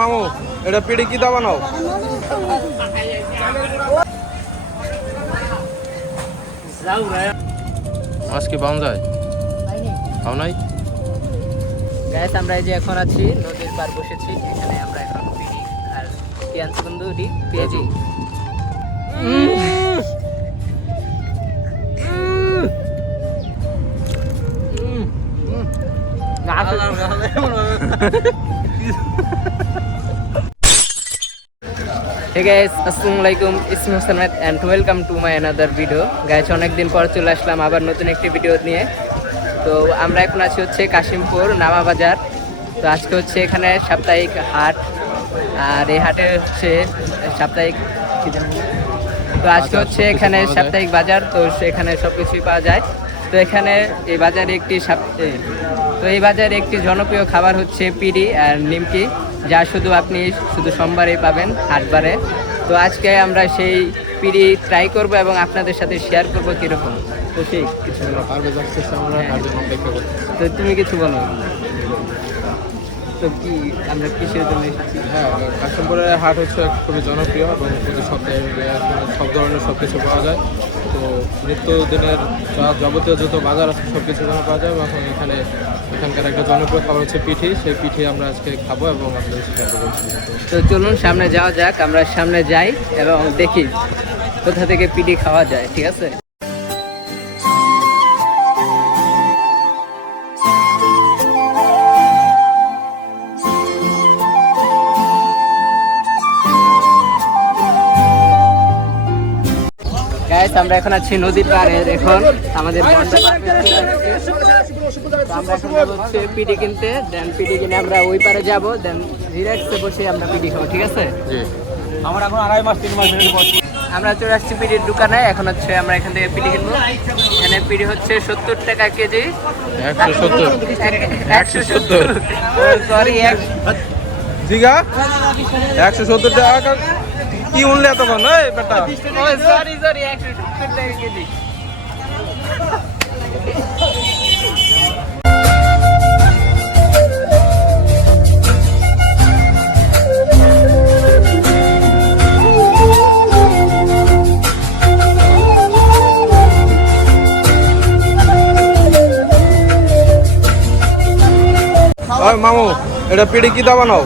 মামু এটা পিড়ি কি দা বানাও মাছ কি পাওয়া যায় পাও নাই গাইস আমরা এই যে এখন আছি নদীর পার বসেছি এখানে আমরা এখন পিড়ি আর পিয়াজ বন্ধুরি পেঁয়াজি Hey guys, Assalamualaikum. It's me Samet and welcome to my another video. Guys, অনেকদিন পর চলে আসলাম আবার নতুন একটি ভিডিও নিয়ে। তো আমরা এখন আছি হচ্ছে কাশিমপুর নামা বাজার। তো আজকে হচ্ছে এখানে সাপ্তাহিক হাট আর এই হাটে হচ্ছে সাপ্তাহিক তো আজকে হচ্ছে এখানে সাপ্তাহিক বাজার তো সেখানে সবকিছুই পাওয়া যায়। তো এখানে এই বাজারে এই বাজারে একটি জনপ্রিয় খাবার হচ্ছে পিড়ি আর নিমকি যা আপনি শুধু সোমবারেই পাবেন হাটবারে। তো আজকে আমরা সেই পিড়ি ট্রাই করব এবং আপনাদের সাথে শেয়ার করব কীরকম। তো সেই কিছু তো তুমি কিছু বলো তো কি আমরা কিসের জন্য এসেছি? হ্যাঁ, কাশিমপুরের হাট হচ্ছে খুবই জনপ্রিয় এবং প্রতি সপ্তাহে সব ধরনের সব কিছু পাওয়া যায়। তো নিত্যদিনের যাবতীয় যত বাজার আছে সব কিছু পাওয়া যায় এবং এখানকার একটা জনপ্রিয় খাবার হচ্ছে পিঠি। সেই পিঠি আমরা আজকে খাবো এবং আপনাদের শেয়ার করবো। তো চলুন সামনে যাওয়া যাক, আমরা সামনে যাই এবং দেখি কোথা থেকে পিঠি খাওয়া যায়। ঠিক আছে, আমরা এখন আছি নদীর পাড়ে। এখন আমাদের হচ্ছে পিঠি কিনতে, দেন পিঠি কিনে আমরা ওই পারে যাবো, দেন রিল্যাক্সে বসে আমরা পিঠি খাবো। ঠিক আছে, আমরা এখন 2.5 মাস 3 মাস আমরা চলে আসছি পিঠির দোকানে। এখন হচ্ছে আমরা এখান থেকে পিঠি কিনবো। এখানে পিঠি হচ্ছে 70 টাকা কেজি। 170 সরি 170 টাকা কি উনলে তখন বেটা সরি 170 টাকা কেজি। মামু এটা পিড়ি কি দা বানাও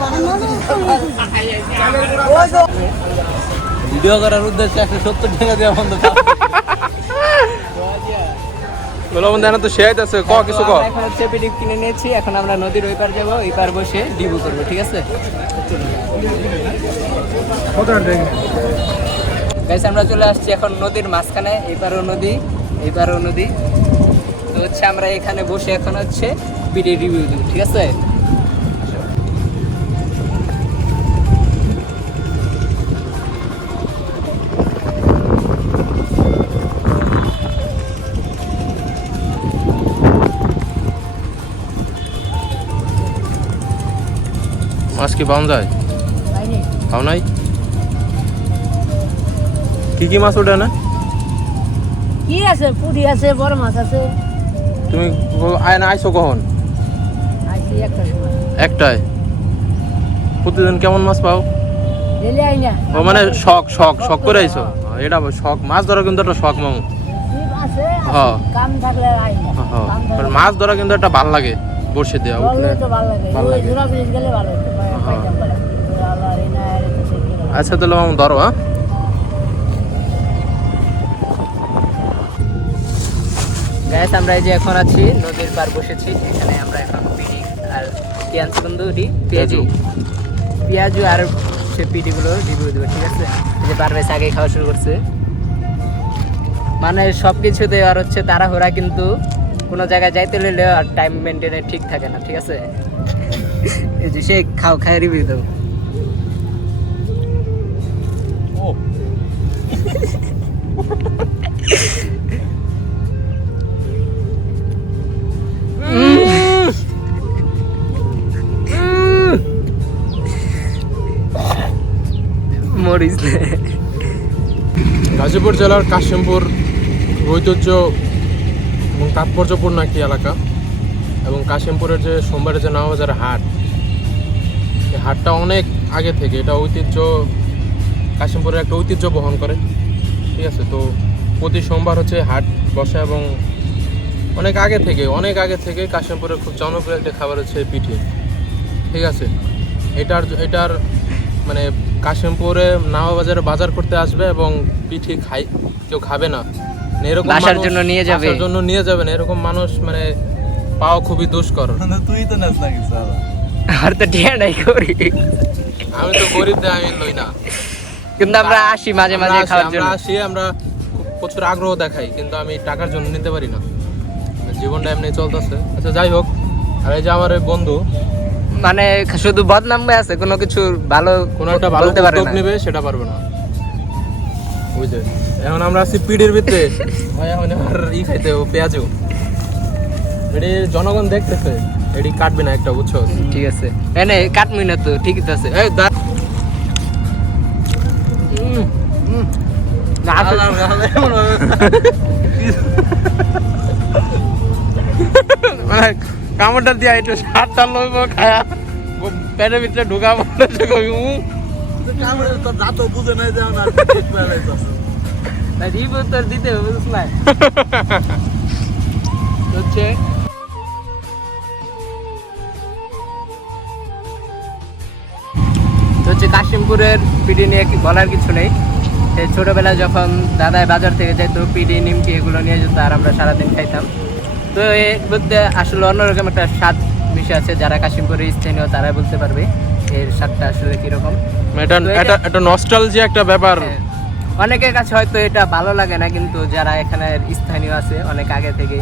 ভিডিও করার উদ্দেশ্যে 170 টাকা দেওয়া বন্ধ বলো বন্ধু না তো শেয়ার আছে কিছু এখন হচ্ছে পিঠি কিনে নিয়েছি। এখন আমরা নদীর ওই পার যাবো, ওই পার বসে ডিবু করবো। ঠিক আছে গাইস, আমরা চলে আসছি এখন নদীর মাঝখানে। এই পারও নদী তো হচ্ছে আমরা এখানে বসে এখন হচ্ছে পিঠি রিভিউ দেবো। ঠিক আছে, মাছ কি পাওয়া যায় পাও নাই কি মাছ ওঠে না? কি আছে? পুঁটি আছে, বড় মাছ আছে। তুমি আইসো কখন? একটাই। প্রতিদিন কেমন মাছ পাও? ও মানে শখ করে আইসো? এটা শখ, মাছ ধরা কিন্তু একটা শখ মামু। হ্যাঁ, মাছ ধরা কিন্তু একটা ভাল লাগে, বসে দেওয়া আচ্ছা তাহলে মামু ধরো। হ্যাঁ, গাইস আমরা এই যে এখন আছি নদীর পার বসেছি। এখানে আমরা এখন পিড়ি আর পেঁয়াজ বন্ধুরি পেঁয়াজু আর সে পিঠিগুলো রিভিউ দেবো। ঠিক আছে, এই যে পার আগে খাওয়া শুরু করছে, মানে সব কিছুতে আর হচ্ছে তাড়াহুড়া, কিন্তু কোনো জায়গায় যাইতে হলে আর টাইম মেনটেনে ঠিক থাকে না। ঠিক আছে, এই যে সে খায় রিভিউ দেবো। গাজীপুর জেলার কাশিমপুর ঐতিহ্য এবং তাৎপর্যপূর্ণ একটি এলাকা এবং কাশিমপুরের যে সোমবারের যে নামাবাজার হাট, হাটটা অনেক আগে থেকে, এটা ঐতিহ্য, কাশিমপুরের একটা ঐতিহ্য বহন করে। ঠিক আছে, তো প্রতি সোমবার হচ্ছে হাট বসে এবং অনেক আগে থেকে কাশিমপুরের খুব জনপ্রিয় একটা খাবার হচ্ছে পিঠে। ঠিক আছে, এটার মানে কাশিমপুরে নামাবাজারে বাজার করতে আসবে এবং পিঠে কেউ খাবে না, মানে এরকম বাসার মানুষ জন্য নিয়ে যাবে। বাসার জন্য নিয়ে যাবেন এরকম মানুষ মানে পাওয়া খুবই দুষ্কর। তুই তো নাচ না কিছু আর তো টিয়া নাই করি, আমি তো গরিব দেয় আমি লই না, কিন্তু আমরা আসি মাঝে মাঝে খাওয়ার জন্য। আমরা প্রচুর আগ্রহ দেখাই, কিন্তু আমি টাকার জন্য নিতে পারি না, জীবনটা এমনি চলতেছে। আচ্ছা যাই হোক, আর এই যে আমার এই বন্ধু মানে শুধু বদনাম হয়ে আছে, কোনো কিছু ভালো কোনো একটা ভালো বলতে পারে উদ্যোগ না। নেবে সেটা পারবে না, বুঝলে। এখন আমরা আছি পিড়ির ভিতরে, এখন আমার খাইতে পেঁয়াজও, এটি জনগণ দেখতেছে, এটি কাটবে না একটা, বুঝছো? ঠিক আছে, এনে কাটমুই না তো, ঠিকই তো আছে। এই না, মানে কামড়টা দিয়া একটু সাতটা লইব খায়া পেটের ভিতরে ঢুকা পড়ে তো বুঝে নাই যে আমার না, রিভিউ তো দিতে হবে, বুঝছ না? হচ্ছে কাশিমপুরের পিডি নিয়ে বলার কিছু নেই। সেই ছোটবেলায় যখন দাদাই বাজার থেকে যেত, পিডি নিমকি এগুলো নিয়ে যেত, আর আমরা সারাদিন খাইতাম। তো এর মধ্যে আসলে অন্যরকম একটা স্বাদ বিষয় আছে, যারা কাশিমপুরের স্থানীয় তারা বলতে পারবে এর স্বাদটা আসলে কিরকম। এটা নস্টালজিয়া একটা ব্যাপার। হ্যাঁ, অনেকের কাছে হয়তো এটা ভালো লাগে না, কিন্তু যারা এখানে স্থানীয় আছে অনেক আগে থেকে,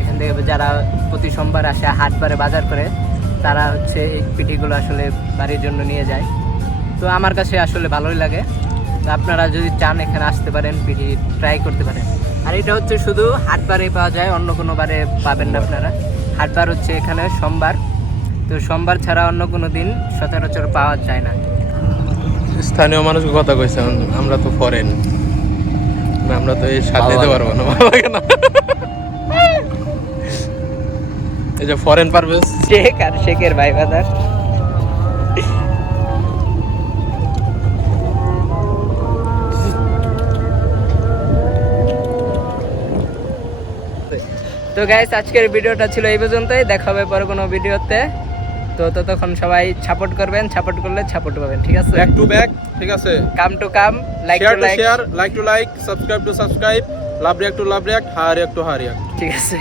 এখান থেকে যারা প্রতি সোমবার আসে হাটবারে বাজার করে, তারা হচ্ছে এই পিঠিগুলো আসলে বাড়ির জন্য নিয়ে যায়। তো আমার কাছে আসলে ভালোই লাগে। তো আপনারা যদি চান এখানে আসতে পারেন, পিঠি ট্রাই করতে পারেন। আর এটা হচ্ছে শুধু হাটবারে পাওয়া যায়, অন্য কোনো বারে পাবেন না আপনারা। হাটবার হচ্ছে এখানে সোমবার, তো সোমবার ছাড়া অন্য কোনো দিন সচরাচর পাওয়া যায় না। স্থানীয় মানুষকে কথা কইছে, আমরা তো ফরেন, আমরা তো এই স্বাদ দিতে পারবো না, ভালো লাগে না। এই যে ফরেন পারভেজ শেখ আর শেখের ভাই বাজার। তো গাইস, আজকের ভিডিওটা ছিল এই পর্যন্তই, দেখা হবে পরে কোনো ভিডিওতে। তো ততক্ষণ সবাই সাপোর্ট করবেন, সাপোর্ট করলে সাপোর্ট পাবেন, ঠিক আছে? ব্যাক টু ব্যাক, ঠিক আছে। Come to come, like to like, share, like to like, subscribe to subscribe, love react to love react, heart react to heart react. ঠিক আছে।